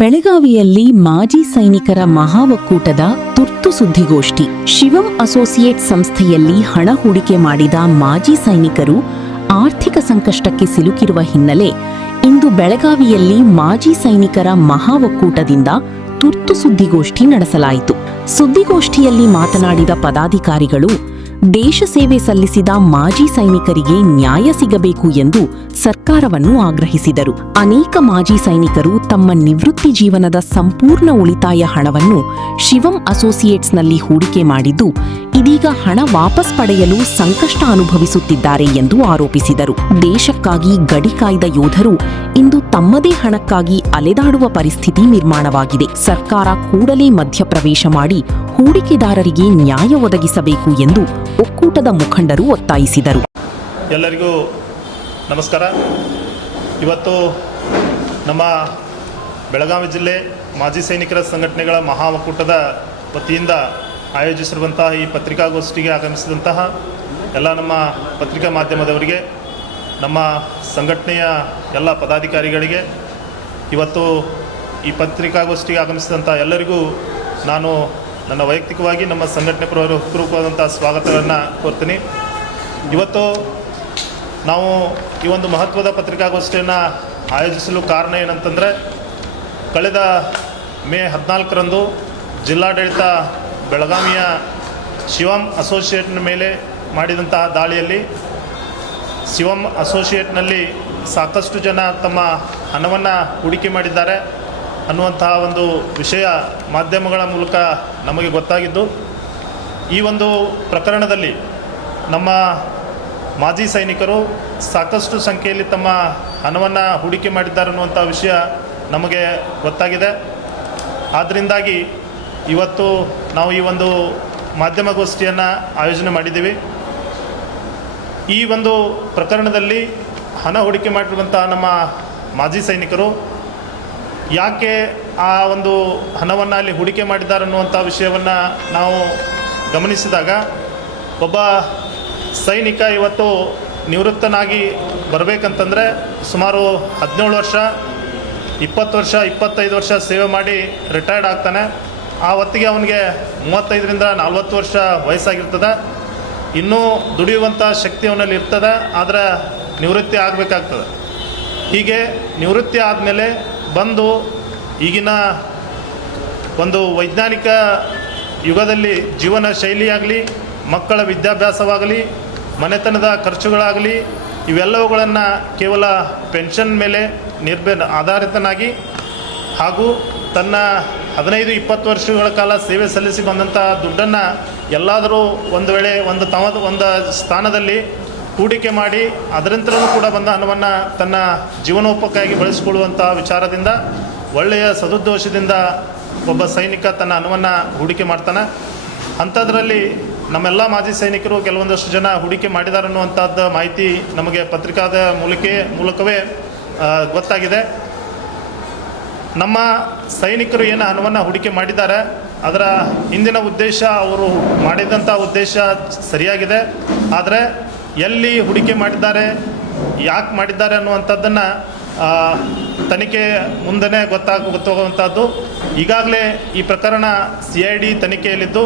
ಬೆಳಗಾವಿಯಲ್ಲಿ ಮಾಜಿ ಸೈನಿಕರ ಮಹಾ ಒಕ್ಕೂಟದ ತುರ್ತು ಸುದ್ದಿಗೋಷ್ಠಿ. ಶಿವಂ ಅಸೋಸಿಯೇಟ್ ಸಂಸ್ಥೆಯಲ್ಲಿ ಹಣ ಹೂಡಿಕೆ ಮಾಡಿದ ಮಾಜಿ ಸೈನಿಕರು ಆರ್ಥಿಕ ಸಂಕಷ್ಟಕ್ಕೆ ಸಿಲುಕಿರುವ ಹಿನ್ನೆಲೆ ಇಂದು ಬೆಳಗಾವಿಯಲ್ಲಿ ಮಾಜಿ ಸೈನಿಕರ ಮಹಾ ಒಕ್ಕೂಟದಿಂದ ತುರ್ತು ಸುದ್ದಿಗೋಷ್ಠಿ ನಡೆಸಲಾಯಿತು. ಸುದ್ದಿಗೋಷ್ಠಿಯಲ್ಲಿ ಮಾತನಾಡಿದ ಪದಾಧಿಕಾರಿಗಳು, ದೇಶ ಸೇವೆ ಸಲ್ಲಿಸಿದ ಮಾಜಿ ಸೈನಿಕರಿಗೆ ನ್ಯಾಯ ಸಿಗಬೇಕು ಎಂದು ಸರ್ಕಾರವನ್ನು ಆಗ್ರಹಿಸಿದರು. ಅನೇಕ ಮಾಜಿ ಸೈನಿಕರು ತಮ್ಮ ನಿವೃತ್ತಿ ಜೀವನದ ಸಂಪೂರ್ಣ ಉಳಿತಾಯ ಹಣವನ್ನು ಶಿವಂ ಅಸೋಸಿಯೇಟ್ಸ್ನಲ್ಲಿ ಹೂಡಿಕೆ ಮಾಡಿದ್ದು, ಇದೀಗ ಹಣ ವಾಪಸ್ ಪಡೆಯಲು ಸಂಕಷ್ಟ ಅನುಭವಿಸುತ್ತಿದ್ದಾರೆ ಎಂದು ಆರೋಪಿಸಿದರು. ದೇಶಕ್ಕಾಗಿ ಗಡಿ ಕಾಯ್ದ ಯೋಧರು ಇಂದು ತಮ್ಮದೇ ಹಣಕ್ಕಾಗಿ ಅಲೆದಾಡುವ ಪರಿಸ್ಥಿತಿ ನಿರ್ಮಾಣವಾಗಿದೆ. ಸರ್ಕಾರ ಕೂಡಲೇ ಮಧ್ಯಪ್ರವೇಶ ಮಾಡಿ ಹೂಡಿಕೆದಾರರಿಗೆ ನ್ಯಾಯ ಒದಗಿಸಬೇಕು ಎಂದು ಒಕ್ಕೂಟದ ಮುಖಂಡರು ಒತ್ತಾಯಿಸಿದರು. ಎಲ್ಲರಿಗೂ ನಮಸ್ಕಾರ. ಇವತ್ತು ನಮ್ಮ ಬೆಳಗಾವಿ ಜಿಲ್ಲೆ ಮಾಜಿ ಸೈನಿಕರ ಸಂಘಟನೆಗಳ ಮಹಾ ಒಕ್ಕೂಟದ ವತಿಯಿಂದ ಆಯೋಜಿಸಿರುವಂತಹ ಈ ಪತ್ರಿಕಾಗೋಷ್ಠಿಗೆ ಆಗಮಿಸಿದಂತಹ ಎಲ್ಲ ನಮ್ಮ ಪತ್ರಿಕಾ ಮಾಧ್ಯಮದವರಿಗೆ, ನಮ್ಮ ಸಂಘಟನೆಯ ಎಲ್ಲ ಪದಾಧಿಕಾರಿಗಳಿಗೆ, ಇವತ್ತು ಈ ಪತ್ರಿಕಾಗೋಷ್ಠಿಗೆ ಆಗಮಿಸಿದಂಥ ಎಲ್ಲರಿಗೂ ನಾನು ನನ್ನ ವೈಯಕ್ತಿಕವಾಗಿ ನಮ್ಮ ಸಂಘಟನೆ ಪೂರ್ವಕವಾದಂಥ ಸ್ವಾಗತವನ್ನು ಕೋರ್ತೀನಿ. ಇವತ್ತು ನಾವು ಈ ಒಂದು ಮಹತ್ವದ ಪತ್ರಿಕಾಗೋಷ್ಠಿಯನ್ನು ಆಯೋಜಿಸಲು ಕಾರಣ ಏನಂತಂದರೆ, ಕಳೆದ ಮೇ 14ರಂದು ಜಿಲ್ಲಾಡಳಿತ ಬೆಳಗಾವಿಯ ಶಿವಂ ಅಸೋಸಿಯೇಟ್ನ ಮೇಲೆ ಮಾಡಿದಂತಹ ದಾಳಿಯಲ್ಲಿ ಶಿವಂ ಅಸೋಸಿಯೇಟ್ನಲ್ಲಿ ಸಾಕಷ್ಟು ಜನ ತಮ್ಮ ಹಣವನ್ನು ಹೂಡಿಕೆ ಮಾಡಿದ್ದಾರೆ ಅನ್ನುವಂತಹ ಒಂದು ವಿಷಯ ಮಾಧ್ಯಮಗಳ ಮೂಲಕ ನಮಗೆ ಗೊತ್ತಾಗಿದ್ದು, ಈ ಒಂದು ಪ್ರಕರಣದಲ್ಲಿ ನಮ್ಮ ಮಾಜಿ ಸೈನಿಕರು ಸಾಕಷ್ಟು ಸಂಖ್ಯೆಯಲ್ಲಿ ತಮ್ಮ ಹಣವನ್ನು ಹೂಡಿಕೆ ಮಾಡಿದ್ದಾರೆ ಅನ್ನುವಂಥ ವಿಷಯ ನಮಗೆ ಗೊತ್ತಾಗಿದೆ. ಆದ್ದರಿಂದಾಗಿ ಇವತ್ತು ನಾವು ಈ ಒಂದು ಮಾಧ್ಯಮಗೋಷ್ಠಿಯನ್ನು ಆಯೋಜನೆ ಮಾಡಿದ್ದೀವಿ. ಈ ಒಂದು ಪ್ರಕರಣದಲ್ಲಿ ಹಣ ಹೂಡಿಕೆ ಮಾಡಿರುವಂಥ ನಮ್ಮ ಮಾಜಿ ಸೈನಿಕರು ಯಾಕೆ ಆ ಒಂದು ಹಣವನ್ನು ಅಲ್ಲಿ ಹೂಡಿಕೆ ಮಾಡಿದ್ದಾರೆ ಅನ್ನುವಂಥ ವಿಷಯವನ್ನು ನಾವು ಗಮನಿಸಿದಾಗ, ಒಬ್ಬ ಸೈನಿಕ ಇವತ್ತು ನಿವೃತ್ತನಾಗಿ ಬರಬೇಕಂತಂದರೆ ಸುಮಾರು 17 ವರ್ಷ, 20 ವರ್ಷ, 25 ವರ್ಷ ಸೇವೆ ಮಾಡಿ ರಿಟೈರ್ಡ್ ಆಗ್ತಾನೆ. ಆ ಹೊತ್ತಿಗೆ ಅವನಿಗೆ 35ರಿಂದ 40 ವರ್ಷ ವಯಸ್ಸಾಗಿರ್ತದೆ. ಇನ್ನೂ ದುಡಿಯುವಂಥ ಶಕ್ತಿ ಅವನಲ್ಲಿ ಇರ್ತದೆ, ಆದರೆ ನಿವೃತ್ತಿ ಆಗಬೇಕಾಗ್ತದೆ. ಹೀಗೆ ನಿವೃತ್ತಿ ಆದಮೇಲೆ ಬಂದು ಈಗಿನ ಒಂದು ವೈಜ್ಞಾನಿಕ ಯುಗದಲ್ಲಿ ಜೀವನ ಶೈಲಿಯಾಗಲಿ, ಮಕ್ಕಳ ವಿದ್ಯಾಭ್ಯಾಸವಾಗಲಿ, ಮನೆತನದ ಖರ್ಚುಗಳಾಗಲಿ, ಇವೆಲ್ಲವುಗಳನ್ನು ಕೇವಲ ಪೆನ್ಷನ್ ಮೇಲೆ ಆಧಾರಿತನಾಗಿ ಹಾಗೂ ತನ್ನ 15-20 ವರ್ಷಗಳ ಕಾಲ ಸೇವೆ ಸಲ್ಲಿಸಿ ಬಂದಂಥ ದುಡ್ಡನ್ನು ಎಲ್ಲಾದರೂ ಒಂದು ವೇಳೆ ಒಂದು ಸ್ಥಾನದಲ್ಲಿ ಹೂಡಿಕೆ ಮಾಡಿ ಅದರಂತರೂ ಕೂಡ ಬಂದ ಹಣವನ್ನು ತನ್ನ ಜೀವನೋಪಕ್ಕಾಗಿ ಬಳಸಿಕೊಳ್ಳುವಂಥ ವಿಚಾರದಿಂದ, ಒಳ್ಳೆಯ ಸದುದ್ದೇಶದಿಂದ ಒಬ್ಬ ಸೈನಿಕ ತನ್ನ ಹಣವನ್ನು ಹೂಡಿಕೆ ಮಾಡ್ತಾನೆ. ಅಂಥದ್ರಲ್ಲಿ ನಮ್ಮೆಲ್ಲ ಮಾಜಿ ಸೈನಿಕರು ಕೆಲವೊಂದಷ್ಟು ಜನ ಹೂಡಿಕೆ ಮಾಡಿದ್ದಾರೆ ಅನ್ನುವಂಥದ್ದು ಮಾಹಿತಿ ನಮಗೆ ಪತ್ರಿಕಾದ ಮೂಲಕವೇ ಗೊತ್ತಾಗಿದೆ. ನಮ್ಮ ಸೈನಿಕರು ಏನು ಹಣವನ್ನು ಹೂಡಿಕೆ ಮಾಡಿದ್ದಾರೆ, ಅದರ ಹಿಂದಿನ ಉದ್ದೇಶ, ಅವರು ಮಾಡಿದಂಥ ಉದ್ದೇಶ ಸರಿಯಾಗಿದೆ. ಆದರೆ ಎಲ್ಲಿ ಹೂಡಿಕೆ ಮಾಡಿದ್ದಾರೆ, ಯಾಕೆ ಮಾಡಿದ್ದಾರೆ ಅನ್ನುವಂಥದ್ದನ್ನು ತನಿಖೆ ಮುಂದೆ ಗೊತ್ತಾಗುವಂಥದ್ದು. ಈಗಾಗಲೇ ಈ ಪ್ರಕರಣ CID ತನಿಖೆಯಲ್ಲಿದ್ದು,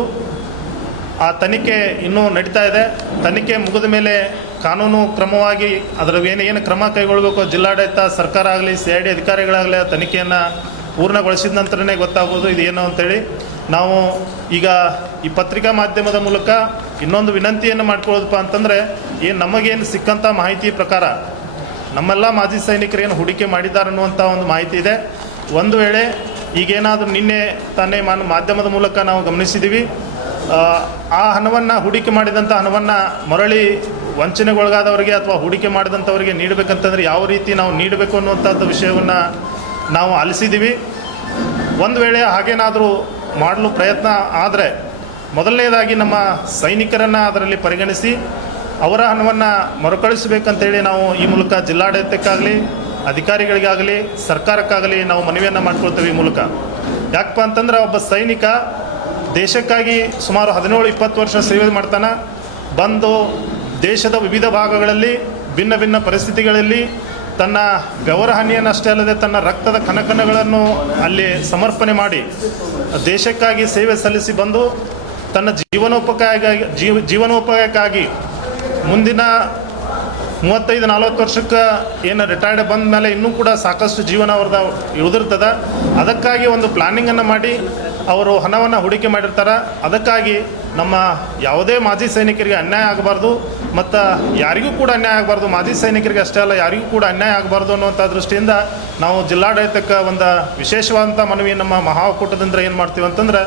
ಆ ತನಿಖೆ ಇನ್ನೂ ನಡೀತಾ ಇದೆ. ತನಿಖೆ ಮುಗಿದ ಮೇಲೆ ಕಾನೂನು ಕ್ರಮವಾಗಿ ಅದರ ಏನು ಕ್ರಮ ಕೈಗೊಳ್ಳಬೇಕು, ಜಿಲ್ಲಾಡಳಿತ, ಸರ್ಕಾರ ಆಗಲಿ, CID ಅಧಿಕಾರಿಗಳಾಗಲಿ ಆ ತನಿಖೆಯನ್ನು ಪೂರ್ಣಗೊಳಿಸಿದ ನಂತರನೇ ಗೊತ್ತಾಗ್ಬೋದು ಇದು ಏನು ಅಂತೇಳಿ. ನಾವು ಈಗ ಈ ಪತ್ರಿಕಾ ಮಾಧ್ಯಮದ ಮೂಲಕ ಇನ್ನೊಂದು ವಿನಂತಿಯನ್ನು ಮಾಡ್ಕೊಳ್ಳೋದಪ್ಪ ಅಂತಂದರೆ, ನಮಗೇನು ಸಿಕ್ಕಂಥ ಮಾಹಿತಿ ಪ್ರಕಾರ ನಮ್ಮೆಲ್ಲ ಮಾಜಿ ಸೈನಿಕರು ಏನು ಹೂಡಿಕೆ ಮಾಡಿದ್ದಾರೆ ಅನ್ನುವಂಥ ಒಂದು ಮಾಹಿತಿ ಇದೆ. ಒಂದು ವೇಳೆ ಈಗೇನಾದರೂ ನಿನ್ನೆ ತಾನೇ ಮಾಧ್ಯಮದ ಮೂಲಕ ನಾವು ಗಮನಿಸಿದ್ದೀವಿ, ಆ ಹಣವನ್ನು ಹೂಡಿಕೆ ಮಾಡಿದಂಥ ಹಣವನ್ನು ಮರಳಿ ವಂಚನೆಗೊಳಗಾದವರಿಗೆ ಅಥವಾ ಹೂಡಿಕೆ ಮಾಡಿದಂಥವರಿಗೆ ನೀಡಬೇಕಂತಂದರೆ ಯಾವ ರೀತಿ ನಾವು ನೀಡಬೇಕು ಅನ್ನುವಂಥದ್ದು ವಿಷಯವನ್ನು ನಾವು ಆಲಿಸಿದ್ದೀವಿ. ಒಂದು ವೇಳೆ ಹಾಗೇನಾದರೂ ಮಾಡಲು ಪ್ರಯತ್ನ ಆದರೆ, ಮೊದಲನೇದಾಗಿ ನಮ್ಮ ಸೈನಿಕರನ್ನು ಅದರಲ್ಲಿ ಪರಿಗಣಿಸಿ ಅವರ ಹಣವನ್ನು ಮರುಕಳಿಸಬೇಕಂತೇಳಿ ನಾವು ಈ ಮೂಲಕ ಜಿಲ್ಲಾಡಳಿತಕ್ಕಾಗಲಿ, ಅಧಿಕಾರಿಗಳಿಗಾಗಲಿ, ಸರ್ಕಾರಕ್ಕಾಗಲಿ ನಾವು ಮನವಿಯನ್ನು ಮಾಡ್ಕೊಳ್ತೇವೆ ಈ ಮೂಲಕ. ಯಾಕಪ್ಪ ಅಂತಂದ್ರೆ, ಒಬ್ಬ ಸೈನಿಕ ದೇಶಕ್ಕಾಗಿ ಸುಮಾರು 17-20 ವರ್ಷ ಸೇವೆ ಮಾಡ್ತಾನೆ. ಬಂದು ದೇಶದ ವಿವಿಧ ಭಾಗಗಳಲ್ಲಿ ಭಿನ್ನ ಭಿನ್ನ ಪರಿಸ್ಥಿತಿಗಳಲ್ಲಿ ತನ್ನ ಬೆವರ ಹನಿಯನ್ನಷ್ಟೇ ಅಲ್ಲದೆ ತನ್ನ ರಕ್ತದ ಕಣಕಣಗಳನ್ನು ಅಲ್ಲಿ ಸಮರ್ಪಣೆ ಮಾಡಿ ದೇಶಕ್ಕಾಗಿ ಸೇವೆ ಸಲ್ಲಿಸಿ ಬಂದು ತನ್ನ ಜೀವನೋಪಾಯಕ್ಕಾಗಿ ಮುಂದಿನ 35-40 ವರ್ಷಕ್ಕೆ ಏನು ರಿಟೈರ್ಡ್ ಬಂದ ಮೇಲೆ ಇನ್ನೂ ಕೂಡ ಸಾಕಷ್ಟು ಜೀವನ ಅವ್ರದ್ದು ಉಳಿದಿರ್ತದೆ. ಅದಕ್ಕಾಗಿ ಒಂದು ಪ್ಲಾನಿಂಗನ್ನು ಮಾಡಿ ಅವರು ಹಣವನ್ನು ಹೂಡಿಕೆ ಮಾಡಿರ್ತಾರೆ. ಅದಕ್ಕಾಗಿ ನಮ್ಮ ಯಾವುದೇ ಮಾಜಿ ಸೈನಿಕರಿಗೆ ಅನ್ಯಾಯ ಆಗಬಾರ್ದು ಮತ್ತು ಯಾರಿಗೂ ಕೂಡ ಅನ್ಯಾಯ ಆಗಬಾರ್ದು. ಮಾಜಿ ಸೈನಿಕರಿಗೆ ಅಷ್ಟೇ ಅಲ್ಲ, ಯಾರಿಗೂ ಕೂಡ ಅನ್ಯಾಯ ಆಗಬಾರ್ದು ಅನ್ನುವಂಥ ದೃಷ್ಟಿಯಿಂದ ನಾವು ಜಿಲ್ಲಾಡಳಿತಕ್ಕೆ ಒಂದು ವಿಶೇಷವಾದಂಥ ಮನವಿ ನಮ್ಮ ಮಹಾ ಒಕ್ಕೂಟದಿಂದ ಏನು ಮಾಡ್ತೀವಿ ಅಂತಂದ್ರೆ,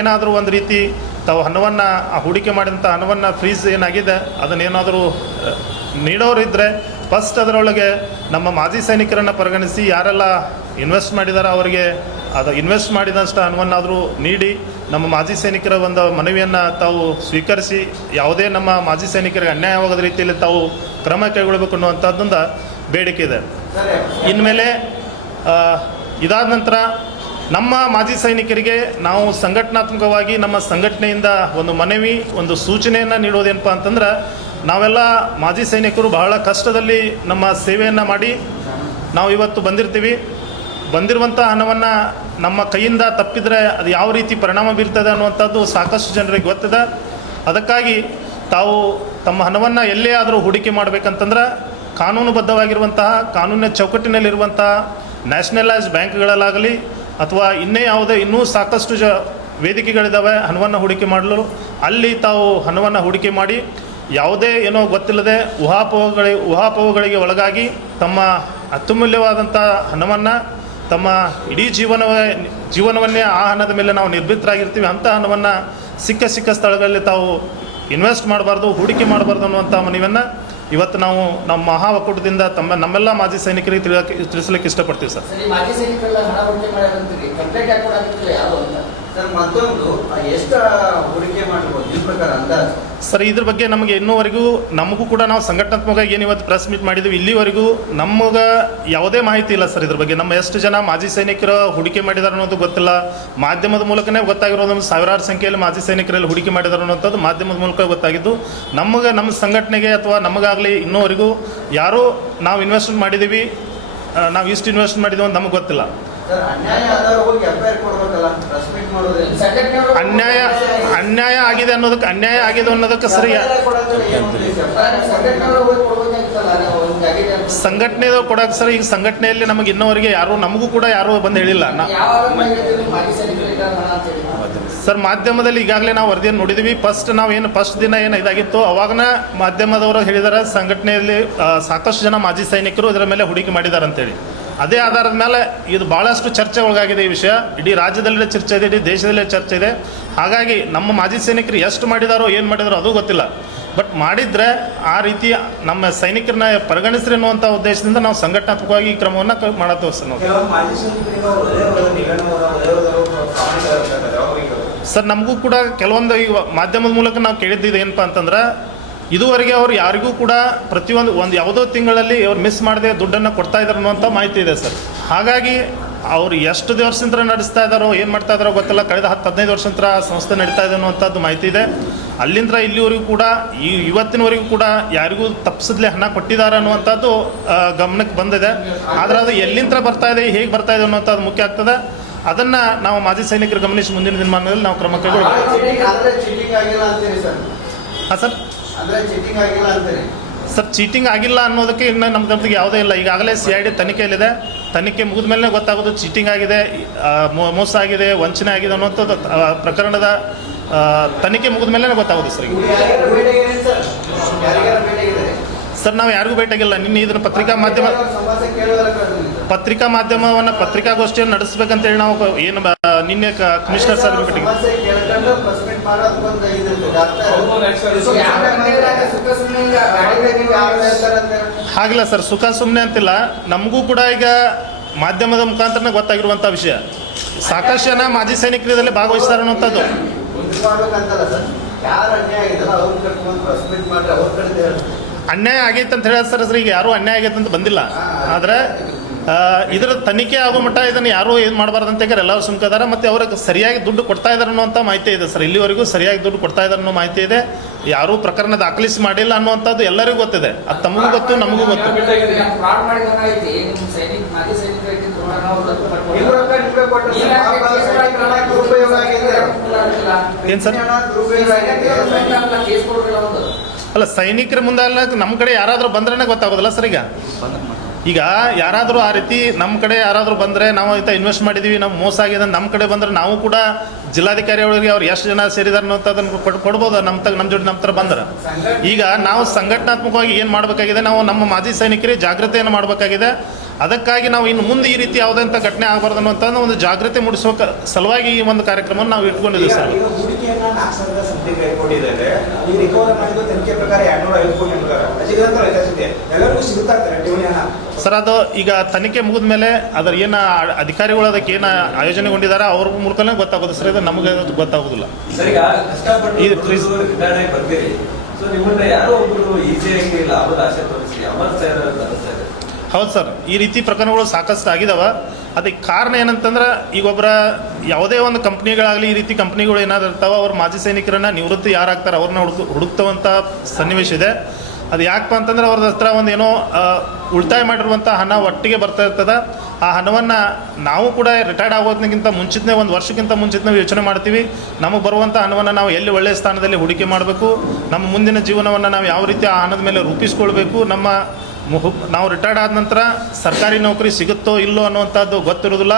ಏನಾದರೂ ಒಂದು ರೀತಿ ತಾವು ಹಣವನ್ನು ಹೂಡಿಕೆ ಮಾಡಿದಂಥ ಹಣವನ್ನು ಫ್ರೀಸ್ ಏನಾಗಿದೆ ಅದನ್ನೇನಾದರೂ ನೀಡೋರಿದ್ದರೆ ಫಸ್ಟ್ ಅದರೊಳಗೆ ನಮ್ಮ ಮಾಜಿ ಸೈನಿಕರನ್ನು ಪರಿಗಣಿಸಿ ಯಾರೆಲ್ಲ ಇನ್ವೆಸ್ಟ್ ಮಾಡಿದಾರೋ ಅವರಿಗೆ ಅದು ಇನ್ವೆಸ್ಟ್ ಮಾಡಿದಷ್ಟು ಹಣವನ್ನಾದರೂ ನೀಡಿ ನಮ್ಮ ಮಾಜಿ ಸೈನಿಕರ ಒಂದು ಮನವಿಯನ್ನು ತಾವು ಸ್ವೀಕರಿಸಿ ಯಾವುದೇ ನಮ್ಮ ಮಾಜಿ ಸೈನಿಕರಿಗೆ ಅನ್ಯಾಯವಾಗದ ರೀತಿಯಲ್ಲಿ ತಾವು ಕ್ರಮ ಕೈಗೊಳ್ಳಬೇಕು ಅನ್ನುವಂಥದ್ದೊಂದು ಬೇಡಿಕೆ ಇದೆ. ಇನ್ಮೇಲೆ ಇದಾದ ನಂತರ ನಮ್ಮ ಮಾಜಿ ಸೈನಿಕರಿಗೆ ನಾವು ಸಂಘಟನಾತ್ಮಕವಾಗಿ ನಮ್ಮ ಸಂಘಟನೆಯಿಂದ ಒಂದು ಮನವಿ, ಒಂದು ಸೂಚನೆಯನ್ನು ನೀಡೋದೇನಪ್ಪ ಅಂತಂದ್ರೆ, ನಾವೆಲ್ಲ ಮಾಜಿ ಸೈನಿಕರು ಬಹಳ ಕಷ್ಟದಲ್ಲಿ ನಮ್ಮ ಸೇವೆಯನ್ನು ಮಾಡಿ ನಾವು ಇವತ್ತು ಬಂದಿರುವಂಥ ಹಣವನ್ನು ನಮ್ಮ ಕೈಯಿಂದ ತಪ್ಪಿದರೆ ಅದು ಯಾವ ರೀತಿ ಪರಿಣಾಮ ಬೀರ್ತದೆ ಅನ್ನುವಂಥದ್ದು ಸಾಕಷ್ಟು ಜನರಿಗೆ ಗೊತ್ತಿದೆ. ಅದಕ್ಕಾಗಿ ತಾವು ತಮ್ಮ ಹಣವನ್ನು ಎಲ್ಲೇ ಆದರೂ ಹೂಡಿಕೆ ಮಾಡಬೇಕಂತಂದ್ರೆ ಕಾನೂನುಬದ್ಧವಾಗಿರುವಂತಹ ಕಾನೂನಿನ ಚೌಕಟ್ಟಿನಲ್ಲಿರುವಂತಹ ನ್ಯಾಷನಲೈಸ್ ಬ್ಯಾಂಕ್ಗಳಲ್ಲಾಗಲಿ ಅಥವಾ ಇನ್ನೂ ಸಾಕಷ್ಟು ವೇದಿಕೆಗಳಿದ್ದಾವೆ ಹಣವನ್ನು ಹೂಡಿಕೆ ಮಾಡಲು. ಅಲ್ಲಿ ತಾವು ಹಣವನ್ನು ಹೂಡಿಕೆ ಮಾಡಿ ಯಾವುದೇ ಏನೋ ಗೊತ್ತಿಲ್ಲದೆ ಊಹಾಪೋಹಗಳಿಗೆ ಒಳಗಾಗಿ ತಮ್ಮ ಅತ್ಯಮೂಲ್ಯವಾದಂಥ ಹಣವನ್ನು ತಮ್ಮ ಇಡೀ ಜೀವನವನ್ನೇ ಆ ಹಣದ ಮೇಲೆ ನಾವು ನಿರ್ಭೀತರಾಗಿರ್ತೀವಿ. ಅಂಥ ಹಣವನ್ನು ಸಿಕ್ಕ ಸ್ಥಳಗಳಲ್ಲಿ ತಾವು ಇನ್ವೆಸ್ಟ್ ಮಾಡಬಾರ್ದು, ಹೂಡಿಕೆ ಮಾಡಬಾರ್ದು ಅನ್ನುವಂಥ ಮನವಿಯನ್ನು ಇವತ್ತು ನಾವು ನಮ್ಮ ಮಹಾ ಒಕ್ಕೂಟದಿಂದ ನಮ್ಮೆಲ್ಲ ಮಾಜಿ ಸೈನಿಕರಿಗೆ ತಿಳಿಸ್ಲಿಕ್ಕೆ ಇಷ್ಟಪಡ್ತೀವಿ ಸರ್. ಮಾಜಿ ಸೈನಿಕರೆಲ್ಲ ಹಣ ಹೂಡಿಕೆ ಮಾಡಿದಂತೀರಿ, ಕಂಪ್ಲೇಂಟ್ ಯಾಕೆ ಕೊಡಾಕತ್ತಿಲ್ಲ ಯಾವುದು ಅಂತ ಸರ್? ಮತ್ತೊಂದು ಎಷ್ಟು ಹೂಡಿಕೆ ಮಾಡಬಹುದು ಈ ಪ್ರಕಾರ ಅಂದಾಜು ಸರ್? ಇದ್ರ ಬಗ್ಗೆ ನಮಗೂ ಕೂಡ ನಾವು ಸಂಘಟನಾತ್ಮಕವಾಗಿ ಏನು ಇವತ್ತು ಪ್ರೆಸ್ ಮೀಟ್ ಮಾಡಿದ್ವಿ, ಇಲ್ಲಿವರೆಗೂ ನಮಗೆ ಯಾವುದೇ ಮಾಹಿತಿ ಇಲ್ಲ ಸರ್ ಇದ್ರ ಬಗ್ಗೆ. ನಮ್ಮ ಎಷ್ಟು ಜನ ಮಾಜಿ ಸೈನಿಕರು ಹೂಡಿಕೆ ಮಾಡಿದಾರೆ ಅನ್ನೋದು ಗೊತ್ತಿಲ್ಲ. ಮಾಧ್ಯಮದ ಮೂಲಕನೇ ಗೊತ್ತಾಗಿರೋದು, ಒಂದು ಸಾವಿರಾರು ಸಂಖ್ಯೆಯಲ್ಲಿ ಮಾಜಿ ಸೈನಿಕರಲ್ಲಿ ಹೂಡಿಕೆ ಮಾಡಿದಾರೆ ಅನ್ನೋಂಥದ್ದು ಮಾಧ್ಯಮದ ಮೂಲಕ ಗೊತ್ತಾಗಿದ್ದು. ನಮ್ಮ ಸಂಘಟನೆಗೆ ಅಥವಾ ನಮಗಾಗಲಿ ಇನ್ನೂವರೆಗೂ ಯಾರೂ ನಾವು ಇನ್ವೆಸ್ಟ್ ಮಾಡಿದ್ದೀವಿ, ನಾವು ಇಷ್ಟು ಇನ್ವೆಸ್ಟ್ ಮಾಡಿದ್ದೀವಿ ಅಂತ ನಮಗೆ ಗೊತ್ತಿಲ್ಲ. ಅನ್ಯಾಯ ಆಗಿದೆ ಅನ್ನೋದಕ್ಕೆ ಸರಿ ಸಂಘಟನೆದವ್ರು ಕೊಡಕ್ಕೆ ಸರ್. ಈಗ ಸಂಘಟನೆಯಲ್ಲಿ ನಮಗೆ ಇನ್ನೋವರೆಗೆ ನಮಗೂ ಕೂಡ ಯಾರು ಬಂದು ಹೇಳಿಲ್ಲ ಸರ್. ಮಾಧ್ಯಮದಲ್ಲಿ ಈಗಾಗಲೇ ನಾವು ವರದಿಯನ್ನು ನೋಡಿದ್ವಿ. ಫಸ್ಟ್ ದಿನ ಏನು ಇದಾಗಿತ್ತು ಅವಾಗನ ಮಾಧ್ಯಮದವರು ಹೇಳಿದಾರೆ ಸಂಘಟನೆಯಲ್ಲಿ ಸಾಕಷ್ಟು ಜನ ಮಾಜಿ ಸೈನಿಕರು ಇದರ ಮೇಲೆ ಹೂಡಿಕೆ ಮಾಡಿದ್ದಾರೆ ಅಂತೇಳಿ. ಅದೇ ಆಧಾರದ ಮೇಲೆ ಇದು ಭಾಳಷ್ಟು ಚರ್ಚೆ ಒಳಗಾಗಿದೆ ಈ ವಿಷಯ. ಇಡೀ ರಾಜ್ಯದಲ್ಲೇ ಚರ್ಚೆ ಇದೆ, ಇಡೀ ದೇಶದಲ್ಲೇ ಚರ್ಚೆ ಇದೆ. ಹಾಗಾಗಿ ನಮ್ಮ ಮಾಜಿ ಸೈನಿಕರು ಎಷ್ಟು ಮಾಡಿದಾರೋ ಏನು ಮಾಡಿದಾರೋ ಅದು ಗೊತ್ತಿಲ್ಲ. ಬಟ್ ಮಾಡಿದರೆ ಆ ರೀತಿ ನಮ್ಮ ಸೈನಿಕರನ್ನ ಪರಿಗಣಿಸ್ರಿ ಅನ್ನುವಂಥ ಉದ್ದೇಶದಿಂದ ನಾವು ಸಂಘಟನಾತ್ಮಕವಾಗಿ ಈ ಕ್ರಮವನ್ನು ಮಾಡತ್ತೇವೆ ಸರ್. ನಾವು ಸರ್ ನಮಗೂ ಕೂಡ ಕೆಲವೊಂದು ಈ ಮಾಧ್ಯಮದ ಮೂಲಕ ನಾವು ಕೇಳಿದ್ದು ಏನಪ್ಪ ಅಂತಂದ್ರೆ, ಇದುವರೆಗೆ ಅವ್ರು ಯಾರಿಗೂ ಕೂಡ ಪ್ರತಿಯೊಂದು ಯಾವುದೋ ತಿಂಗಳಲ್ಲಿ ಅವ್ರು ಮಿಸ್ ಮಾಡದೆ ದುಡ್ಡನ್ನು ಕೊಡ್ತಾ ಇದ್ದಾರೆ ಅನ್ನುವಂಥ ಮಾಹಿತಿ ಇದೆ ಸರ್. ಹಾಗಾಗಿ ಅವ್ರು ಎಷ್ಟು ವರ್ಷದಿಂದ ನಡೆಸ್ತಾ ಇದ್ದಾರೋ ಏನು ಮಾಡ್ತಾ ಇದ್ದಾರೋ ಗೊತ್ತಿಲ್ಲ. ಕಳೆದ 10-15 ವರ್ಷದಿಂದ ಸಂಸ್ಥೆ ನಡೀತಾ ಇದೆ ಅನ್ನುವಂಥದ್ದು ಮಾಹಿತಿ ಇದೆ. ಅಲ್ಲಿಂದ ಇಲ್ಲಿವರೆಗೂ ಕೂಡ ಇವತ್ತಿನವರೆಗೂ ಕೂಡ ಯಾರಿಗೂ ತಪ್ಪಿಸದ್ಲೆ ಹಣ ಕೊಟ್ಟಿದ್ದಾರೆ ಅನ್ನುವಂಥದ್ದು ಗಮನಕ್ಕೆ ಬಂದಿದೆ. ಆದರೆ ಅದು ಎಲ್ಲಿಂದ ಬರ್ತಾ ಇದೆ, ಹೇಗೆ ಬರ್ತಾ ಇದೆ ಅನ್ನುವಂಥದ್ದು ಮುಖ್ಯ ಆಗ್ತದೆ. ಅದನ್ನು ನಾವು ಮಾಜಿ ಸೈನಿಕರು ಗಮನಿಸಿ ಮುಂದಿನ ದಿನಮಾನದಲ್ಲಿ ನಾವು ಕ್ರಮ ಕೈಗೊಳ್ಳಬೇಕು. ಹಾಂ ಸರ್. ಸರ್ ಚೀಟಿಂಗ್ ಆಗಿಲ್ಲ ಅನ್ನೋದಕ್ಕೆ ಇನ್ನು ನಮ್ಮ ತರಫಿಗೆ ಯಾವುದೇ ಇಲ್ಲ. ಈಗಾಗಲೇ CID ತನಿಖೆಯಲ್ಲಿದೆ. ತನಿಖೆ ಮುಗಿದ ಮೇಲೆ ಗೊತ್ತಾಗೋದು ಚೀಟಿಂಗ್ ಆಗಿದೆ, ಮೋಸ ಆಗಿದೆ, ವಂಚನೆ ಆಗಿದೆ ಅನ್ನೋಂಥದ್ದು ಪ್ರಕರಣದ ತನಿಖೆ ಮುಗಿದ ಮೇಲೆ ಗೊತ್ತಾಗೋದು ಸರ್. ಸರ್ ನಾವು ಯಾರಿಗೂ ಭೇಟಿಯಾಗಿಲ್ಲ. ನಿನ್ನೆ ಇದನ್ನು ಪತ್ರಿಕಾಗೋಷ್ಠಿಯನ್ನು ನಡೆಸಬೇಕಂತೇಳಿ ನಾವು ಏನು ನಿನ್ನೆ ಕಮಿಷನರ್ ಸರ್ ಭೇಟಿ ಹಾಗಿಲ್ಲ ಸರ್. ಸುಖ ಸುಮ್ಮನೆ ಅಂತಿಲ್ಲ. ನಮಗೂ ಕೂಡ ಈಗ ಮಾಧ್ಯಮದ ಮುಖಾಂತರ ಗೊತ್ತಾಗಿರುವಂಥ ವಿಷಯ. ಸಾಕಷ್ಟು ಜನ ಮಾಜಿ ಸೈನಿಕರು ಇದರಲ್ಲಿ ಭಾಗವಹಿಸ್ತಾರೆ ಅನ್ನುವಂಥದ್ದು. ಅನ್ಯಾಯ ಆಗೈತೆ ಅಂತ ಹೇಳಿ ಸರ್. ಈಗ ಯಾರೂ ಅನ್ಯಾಯ ಆಗೈತೆ ಅಂತ ಬಂದಿಲ್ಲ. ಆದರೆ ಇದರ ತನಿಖೆ ಆಗೋ ಮಟ್ಟ ಇದನ್ನು ಯಾರೂ ಏನು ಮಾಡಬಾರ್ದು ಅಂತ ಎಲ್ಲರೂ ಸುಮ್ಕದಾರ, ಮತ್ತು ಅವ್ರಿಗೆ ಸರಿಯಾಗಿ ದುಡ್ಡು ಕೊಡ್ತಾ ಇದ್ದಾರೆ ಅನ್ನೋಂಥ ಮಾಹಿತಿ ಇದೆ ಸರ್. ಇಲ್ಲಿವರೆಗೂ ಸರಿಯಾಗಿ ದುಡ್ಡು ಕೊಡ್ತಾ ಇದ್ದಾರೆ ಅನ್ನೋ ಮಾಹಿತಿ ಇದೆ. ಯಾರೂ ಪ್ರಕರಣ ದಾಖಲಿಸಿ ಮಾಡಿಲ್ಲ ಅನ್ನುವಂಥದ್ದು ಎಲ್ಲರಿಗೂ ಗೊತ್ತಿದೆ. ಅದು ತಮಗೂ ಗೊತ್ತು, ನಮಗೂ ಗೊತ್ತು. ಏನು ಸರ್? ಅಲ್ಲ, ಸೈನಿಕರ ಮುಂದೆ ಅಲ್ಲ, ನಮ್ಮ ಕಡೆ ಯಾರಾದರೂ ಬಂದ್ರೇ ಗೊತ್ತಾಗೋದಿಲ್ಲ ಸರ್. ಈಗ ಯಾರಾದರೂ ಆ ರೀತಿ ನಮ್ಮ ಕಡೆ ಯಾರಾದರೂ ಬಂದರೆ, ನಾವು ಇಂಥ ಇನ್ವೆಸ್ಟ್ ಮಾಡಿದ್ದೀವಿ, ನಾವು ಮೋಸ ಆಗಿದೆ ನಮ್ಮ ಕಡೆ ಬಂದರೆ ನಾವು ಕೂಡ ಜಿಲ್ಲಾಧಿಕಾರಿ ಅವರಿಗೆ ಅವ್ರು ಎಷ್ಟು ಜನ ಸೇರಿದಾರೆ ಅನ್ನೋದನ್ನು ಕೊಡ್ಬೋದು. ನಮ್ಮ ಜೊತೆ ನಮ್ಮ ಥರ ಬಂದ್ರೆ. ಈಗ ನಾವು ಸಂಘಟನಾತ್ಮಕವಾಗಿ ಏನು ಮಾಡಬೇಕಾಗಿದೆ, ನಾವು ನಮ್ಮ ಮಾಜಿ ಸೈನಿಕರಿಗೆ ಜಾಗೃತಿಯನ್ನು ಮಾಡಬೇಕಾಗಿದೆ. ಅದಕ್ಕಾಗಿ ನಾವು ಇನ್ನು ಮುಂದೆ ಈ ರೀತಿ ಯಾವುದಂಥ ಘಟನೆ ಆಗಬಾರ್ದು ಅನ್ನೋಂಥ ಒಂದು ಜಾಗೃತಿ ಮೂಡಿಸುವ ಸಲುವಾಗಿ ಈ ಒಂದು ಕಾರ್ಯಕ್ರಮವನ್ನು ನಾವು ಇಟ್ಕೊಂಡಿದ್ದೀವಿ ಸರ್. ಸರ್, ಅದು ಈಗ ತನಿಖೆ ಮುಗಿದ ಮೇಲೆ ಅದರ ಏನು ಅಧಿಕಾರಿಗಳು ಅದಕ್ಕೆ ಏನು ಆಯೋಜನೆಗೊಂಡಿದ್ದಾರೆ ಅವ್ರ ಮೂಲಕನೇ ಗೊತ್ತಾಗೋದು ಸರ್. ಇದು ನಮಗೆ ಗೊತ್ತಾಗೋದಿಲ್ಲ. ಹೌದು ಸರ್, ಈ ರೀತಿ ಪ್ರಕರಣಗಳು ಸಾಕಷ್ಟು ಆಗಿದಾವೆ. ಅದಕ್ಕೆ ಕಾರಣ ಏನಂತಂದ್ರೆ, ಈಗ ಯಾವುದೇ ಒಂದು ಕಂಪ್ನಿಗಳಾಗಲಿ, ಈ ರೀತಿ ಕಂಪ್ನಿಗಳು ಏನಾದ್ರು ಇರ್ತಾವೆ, ಅವ್ರ ಮಾಜಿ ಸೈನಿಕರನ್ನು ನಿವೃತ್ತಿ ಯಾರಾಗ್ತಾರೆ ಅವ್ರನ್ನ ಹುಡುಕ್ತವಂಥ ಸನ್ನಿವೇಶ ಇದೆ. ಅದು ಯಾಕಪ್ಪ ಅಂತಂದ್ರೆ, ಅವ್ರ ಹತ್ರ ಒಂದು ಏನೋ ಉಳಿತಾಯ ಮಾಡಿರುವಂಥ ಹಣ ಒಟ್ಟಿಗೆ ಬರ್ತಾ ಇರ್ತದೆ. ಆ ಹಣವನ್ನು ನಾವು ಕೂಡ ರಿಟೈರ್ಡ್ ಆಗೋದಕ್ಕಿಂತ ಮುಂಚಿತನೇ, ಒಂದು ವರ್ಷಕ್ಕಿಂತ ಮುಂಚಿತನೇ ಯೋಚನೆ ಮಾಡ್ತೀವಿ. ನಮಗೆ ಬರುವಂಥ ಹಣವನ್ನು ನಾವು ಎಲ್ಲಿ ಒಳ್ಳೆಯ ಸ್ಥಾನದಲ್ಲಿ ಹೂಡಿಕೆ ಮಾಡಬೇಕು, ನಮ್ಮ ಮುಂದಿನ ಜೀವನವನ್ನು ನಾವು ಯಾವ ರೀತಿ ಆ ಹಣದ ಮೇಲೆ ರೂಪಿಸ್ಕೊಳ್ಬೇಕು, ನಾವು ರಿಟೈರ್ಡ್ ಆದ ನಂತರ ಸರ್ಕಾರಿ ನೌಕರಿ ಸಿಗುತ್ತೋ ಇಲ್ಲೋ ಅನ್ನುವಂಥದ್ದು ಗೊತ್ತಿರೋದಿಲ್ಲ.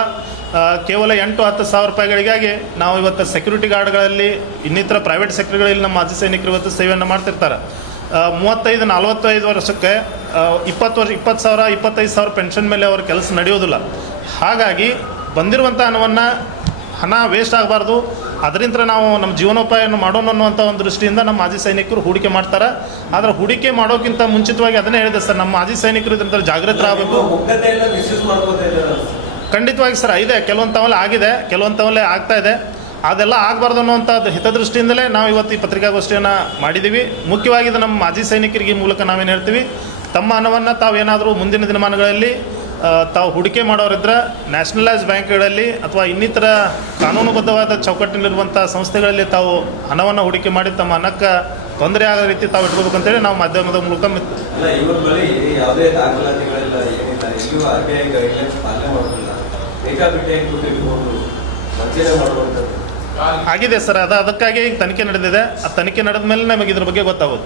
ಕೇವಲ 8-10 ಸಾವಿರ ರೂಪಾಯಿಗಳಿಗಾಗಿ ನಾವು ಇವತ್ತು ಸೆಕ್ಯೂರಿಟಿ ಗಾರ್ಡ್ಗಳಲ್ಲಿ, ಇನ್ನಿತರ ಪ್ರೈವೇಟ್ ಸೆಕ್ಟರ್ಗಳಲ್ಲಿ ನಮ್ಮ ಮಾಜಿ ಸೈನಿಕರು ಇವತ್ತು ಸೇವೆಯನ್ನು ಮಾಡ್ತಿರ್ತಾರೆ. 35-45 ವರ್ಷಕ್ಕೆ 20 ಸಾವಿರ 25 ಸಾವಿರ ಪೆನ್ಷನ್ ಮೇಲೆ ಅವ್ರ ಕೆಲಸ ನಡೆಯೋದಿಲ್ಲ. ಹಾಗಾಗಿ ಬಂದಿರುವಂಥ ಹಣ ವೇಸ್ಟ್ ಆಗಬಾರ್ದು, ಅದರಿಂದ ನಾವು ನಮ್ಮ ಜೀವನೋಪಾಯವನ್ನು ಮಾಡೋಣ ಅನ್ನುವಂಥ ಒಂದು ದೃಷ್ಟಿಯಿಂದ ನಮ್ಮ ಮಾಜಿ ಸೈನಿಕರು ಹೂಡಿಕೆ ಮಾಡ್ತಾರೆ. ಆದರೆ ಹೂಡಿಕೆ ಮಾಡೋಕ್ಕಿಂತ ಮುಂಚಿತವಾಗಿ ಅದನ್ನೇ ಹೇಳಿದೆ ಸರ್, ನಮ್ಮ ಮಾಜಿ ಸೈನಿಕರು ಇದರಿಂದ ಜಾಗೃತರಾಗಬೇಕು. ಖಂಡಿತವಾಗಿ ಸರ್ ಇದೆ, ಕೆಲವೊಂದು ತವಲೆ ಆಗಿದೆ, ಕೆಲವೊಂದು ತವಲೆ ಆಗ್ತಾ ಇದೆ. ಅದೆಲ್ಲ ಆಗಬಾರ್ದು ಅನ್ನೋವಂಥದ್ದು ಹಿತದೃಷ್ಟಿಯಿಂದಲೇ ನಾವು ಇವತ್ತು ಈ ಪತ್ರಿಕಾಗೋಷ್ಠಿಯನ್ನು ಮಾಡಿದ್ದೀವಿ. ಮುಖ್ಯವಾಗಿ ಇದು ನಮ್ಮ ಮಾಜಿ ಸೈನಿಕರಿಗೆ ಮೂಲಕ ನಾವೇನು ಹೇಳ್ತೀವಿ, ತಮ್ಮ ಹಣವನ್ನು ತಾವೇನಾದರೂ ಮುಂದಿನ ದಿನಮಾನಗಳಲ್ಲಿ ತಾವು ಹೂಡಿಕೆ ಮಾಡೋರಿದ್ರೆ ನ್ಯಾಷನಲೈಸ್ ಬ್ಯಾಂಕ್ಗಳಲ್ಲಿ ಅಥವಾ ಇನ್ನಿತರ ಕಾನೂನುಬದ್ಧವಾದ ಚೌಕಟ್ಟಿನಲ್ಲಿರುವಂಥ ಸಂಸ್ಥೆಗಳಲ್ಲಿ ತಾವು ಹಣವನ್ನು ಹೂಡಿಕೆ ಮಾಡಿ ತಮ್ಮ ಹಣಕ್ಕೆ ತೊಂದರೆ ಆಗೋ ರೀತಿ ತಾವು ಇಟ್ಕೋಬೇಕಂತೇಳಿ ನಾವು ಮಾಧ್ಯಮದ ಮೂಲಕ ಆಗಿದೆ ಸರ್. ಅದಕ್ಕಾಗಿ ಈಗ ತನಿಖೆ ನಡೆದಿದೆ. ಆ ತನಿಖೆ ನಡೆದ ಮೇಲೆ ನಮಗೆ ಇದ್ರ ಬಗ್ಗೆ ಗೊತ್ತಾಗೋದು,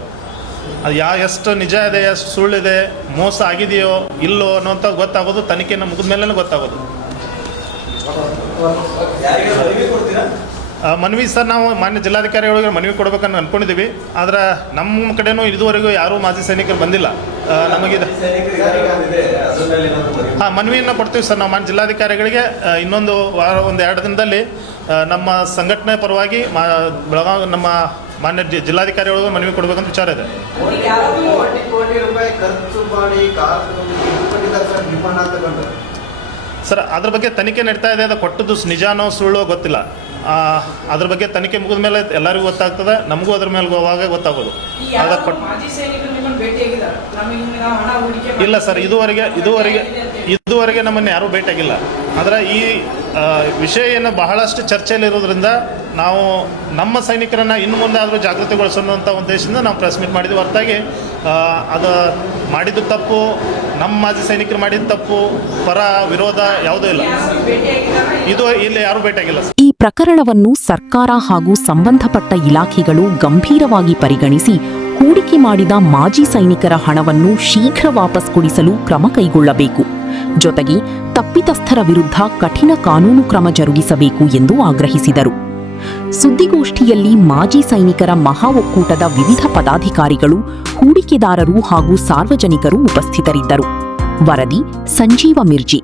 ಅದು ಎಷ್ಟು ನಿಜ ಇದೆ, ಎಷ್ಟು ಸುಳ್ಳಿದೆ, ಮೋಸ ಆಗಿದೆಯೋ ಇಲ್ಲೋ ಅನ್ನೋಂಥ ಗೊತ್ತಾಗೋದು ತನಿಖೆನ ಮುಗಿದ ಮೇಲೆ ಗೊತ್ತಾಗೋದು. ಮನವಿ ಸರ್, ನಾವು ಮಾನ್ಯ ಜಿಲ್ಲಾಧಿಕಾರಿಗಳಿಗೆ ಮನವಿ ಕೊಡ್ಬೇಕನ್ನು ಅಂದ್ಕೊಂಡಿದ್ದೀವಿ. ಆದರೆ ನಮ್ಮ ಕಡೆನೂ ಇದುವರೆಗೂ ಯಾರೂ ಮಾಜಿ ಸೈನಿಕರು ಬಂದಿಲ್ಲ. ನಮಗಿದೆ ಮನವಿಯನ್ನು ಕೊಡ್ತೀವಿ ಸರ್. ನಾವು ಮಾನ್ಯ ಜಿಲ್ಲಾಧಿಕಾರಿಗಳಿಗೆ ಇನ್ನೊಂದು ವಾರ, 1-2 ದಿನದಲ್ಲಿ ನಮ್ಮ ಸಂಘಟನೆ ಪರವಾಗಿ ಬೆಳಗಾವಿ ನಮ್ಮ ಮಾನ್ಯ ಜಿಲ್ಲಾಧಿಕಾರಿಗಳಿಗೂ ಮನವಿ ಕೊಡಬೇಕಂತ ವಿಚಾರ ಇದೆ. ಸರ್, ಅದ್ರ ಬಗ್ಗೆ ತನಿಖೆ ನಡೀತಾ ಇದೆ. ಅದು ಕೊಟ್ಟದ್ದು ನಿಜಾನೋ ಸುಳ್ಳೋ ಗೊತ್ತಿಲ್ಲ. ಅದ್ರ ಬಗ್ಗೆ ತನಿಖೆ ಮುಗಿದ ಮೇಲೆ ಎಲ್ಲರಿಗೂ ಗೊತ್ತಾಗ್ತದೆ, ನಮಗೂ ಅದ್ರ ಮೇಲೆ ಅವಾಗ ಗೊತ್ತಾಗೋದು. ಇಲ್ಲ ಸರ್, ಇದುವರೆಗೆ ನಮ್ಮನ್ನು ಯಾರೂ ಭೇಟಿಯಾಗಿಲ್ಲ. ಆದರೆ ಈ ವಿಷಯ ಏನು ಬಹಳಷ್ಟು ಚರ್ಚೆಯಲ್ಲಿರೋದ್ರಿಂದ ನಾವು ನಮ್ಮ ಸೈನಿಕರನ್ನು ಇನ್ನು ಮುಂದೆ ಆದರೂ ಜಾಗೃತಿಗೊಳಿಸೋಂಥ ಉದ್ದೇಶದಿಂದ ನಾವು ಪ್ರೆಸ್ ಮೀಟ್ ಮಾಡಿದ್ವಿ. ಹೊರತಾಗಿ ಅದು ಮಾಡಿದ್ದು ತಪ್ಪು, ನಮ್ಮ ಮಾಜಿ ಸೈನಿಕರು ಮಾಡಿದ ತಪ್ಪು, ಪರ ವಿರೋಧ ಯಾವುದೂ ಇಲ್ಲ. ಇಲ್ಲಿ ಯಾರೂ ಭೇಟಿಯಾಗಿಲ್ಲ. ಈ ಪ್ರಕರಣವನ್ನು ಸರ್ಕಾರ ಹಾಗೂ ಸಂಬಂಧಪಟ್ಟ ಇಲಾಖೆಗಳು ಗಂಭೀರವಾಗಿ ಪರಿಗಣಿಸಿ ಹೂಡಿಕೆ ಮಾಡಿದ ಮಾಜಿ ಸೈನಿಕರ ಹಣವನ್ನು ಶೀಘ್ರ ವಾಪಸ್ ಕೊಡಿಸಲು ಕ್ರಮ ಕೈಗೊಳ್ಳಬೇಕು. ಜೊತೆಗೆ ತಪ್ಪಿತಸ್ಥರ ವಿರುದ್ಧ ಕಠಿಣ ಕಾನೂನು ಕ್ರಮ ಜರುಗಿಸಬೇಕು ಎಂದು ಆಗ್ರಹಿಸಿದರು. ಸುದ್ದಿಗೋಷ್ಠಿಯಲ್ಲಿ ಮಾಜಿ ಸೈನಿಕರ ಮಹಾ ಒಕ್ಕೂಟದ ವಿವಿಧ ಪದಾಧಿಕಾರಿಗಳು, ಹೂಡಿಕೆದಾರರು ಹಾಗೂ ಸಾರ್ವಜನಿಕರು ಉಪಸ್ಥಿತರಿದ್ದರು. ವರದಿ ಸಂಜೀವ ಮಿರ್ಜಿ.